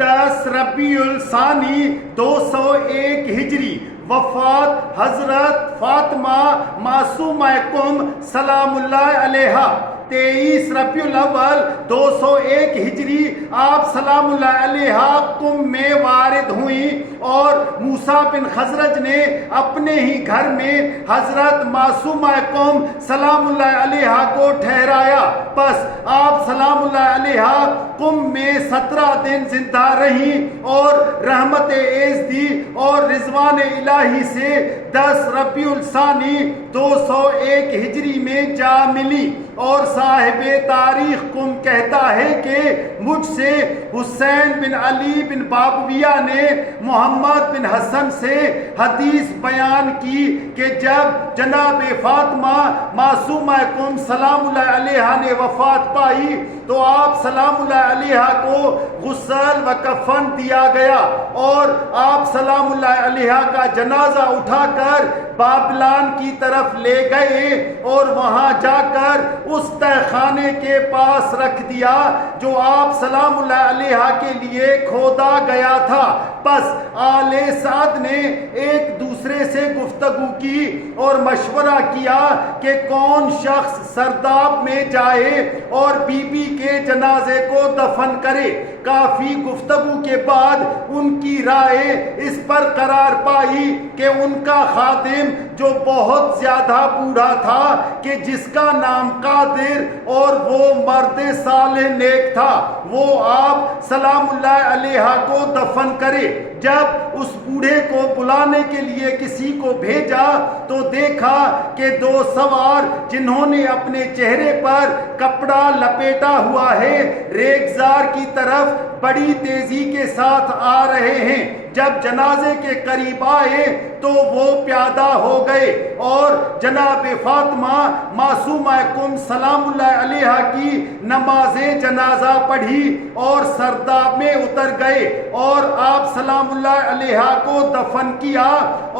10 ربیع الثانی 201 ہجری وفات حضرت فاطمہ معصومہ کم سلام اللہ علیہا 23 ربیع الاول 201 ہجری آپ سلام اللہ علیہا کم میں وارد ہوئیں اور موسیٰ بن خزرج نے اپنے ہی گھر میں حضرت معصومہ کم سلام اللہ علیہا کو ٹھہرایا. پس آپ سلام اللہ علیہا کم میں 17 دن زندہ رہیں اور رحمت ایزدی اور رضوان الہی سے 10 ربیع الثانی 201 ہجری میں جا ملی. اور صاحب تاریخ کم کہتا ہے کہ مجھ سے حسین بن علی بن بابویہ نے محمد بن حسن سے حدیث بیان کی کہ جب جناب فاطمہ معصومہ کم سلام اللہ علیہا نے وفات پائی تو آپ سلام اللہ علیہا کو غسل و کفن دیا گیا اور آپ سلام اللہ علیہا کا جنازہ اٹھا کر بابلان کی طرف لے گئے اور وہاں جا کر اس تہ خانے کے پاس رکھ دیا جو آپ سلام اللہ علیہا کے لیے کھودا گیا تھا. پس آل سعد نے ایک دوسرے سے گفتگو کی اور مشورہ کیا کہ کون شخص سرداب میں جائے اور بی بی کے جنازے کو دفن کرے. کافی گفتگو کے بعد ان کی رائے اس پر قرار پائی کہ ان کا خادم جو بہت زیادہ بوڑھا تھا کہ جس کا نام قادر اور وہ مرد صالح نیک تھا وہ آپ سلام اللہ علیہا کو دفن کرے. جب اس بوڑھے کو بلانے کے لیے کسی کو بھیجا تو دیکھا کہ 2 سوار جنہوں نے اپنے چہرے پر کپڑا لپیٹا ہوا ہے ریگزار کی طرف بڑی تیزی کے ساتھ آ رہے ہیں. جب جنازے کے قریب آئے تو وہ پیادہ ہو گئے اور جناب فاطمہ معصومہ کم سلام اللہ علیہا کی نماز جنازہ پڑھی اور سرداب میں اتر گئے اور آپ سلام اللہ علیہا کو دفن کیا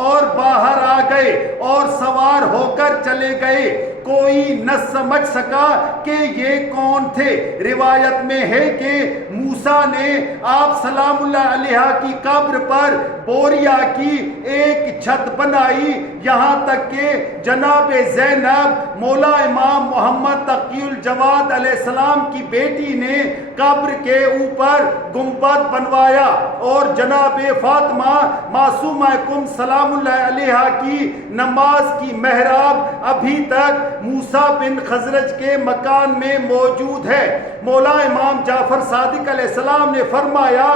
اور باہر آ گئے اور سوار ہو کر چلے گئے. کوئی نہ سمجھ سکا کہ یہ کون تھے. روایت میں ہے کہ موسیٰ نے آپ سلام اللہ علیہا کی قبر پر بوریا کی ایک چھت بنائی یہاں تک کہ جناب زینب مولا امام محمد تقی الجواد علیہ السلام کی بیٹی نے قبر کے اوپر گنبد بنوایا اور جناب فاطمہ معصومہ کم سلام اللہ علیہا کی نماز کی محراب ابھی تک موسیٰ بن خزرج کے مکان میں موجود ہے. مولا امام جعفر صادق علیہ السلام نے فرمایا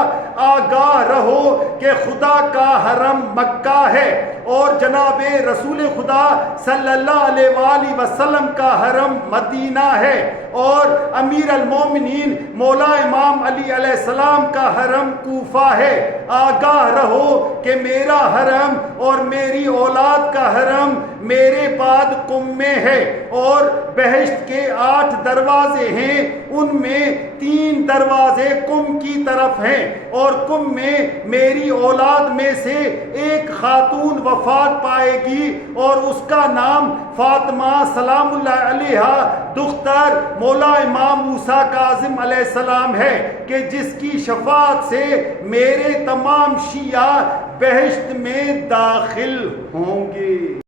آگاہ رہو کہ خدا کا حرم مکہ ہے اور جناب رسول خدا صلی اللہ علیہ وآلہ وسلم کا حرم مدینہ ہے اور امیر المومنین مولا امام علی علیہ السلام کا حرم کوفہ ہے. آگاہ رہو کہ میرا حرم اور میری اولاد کا حرم میرے بعد قم میں ہے اور بہشت کے 8 دروازے ہیں ان میں 3 دروازے قم کی طرف ہیں اور قم میں میری اولاد میں سے ایک خاتون وفات پائے گی اور اس کا نام فاطمہ سلام اللہ علیہا دختر مولا امام موسیٰ کاظم علیہ السلام ہے کہ جس کی شفاعت سے میرے تمام شیعہ بہشت میں داخل ہوں گے.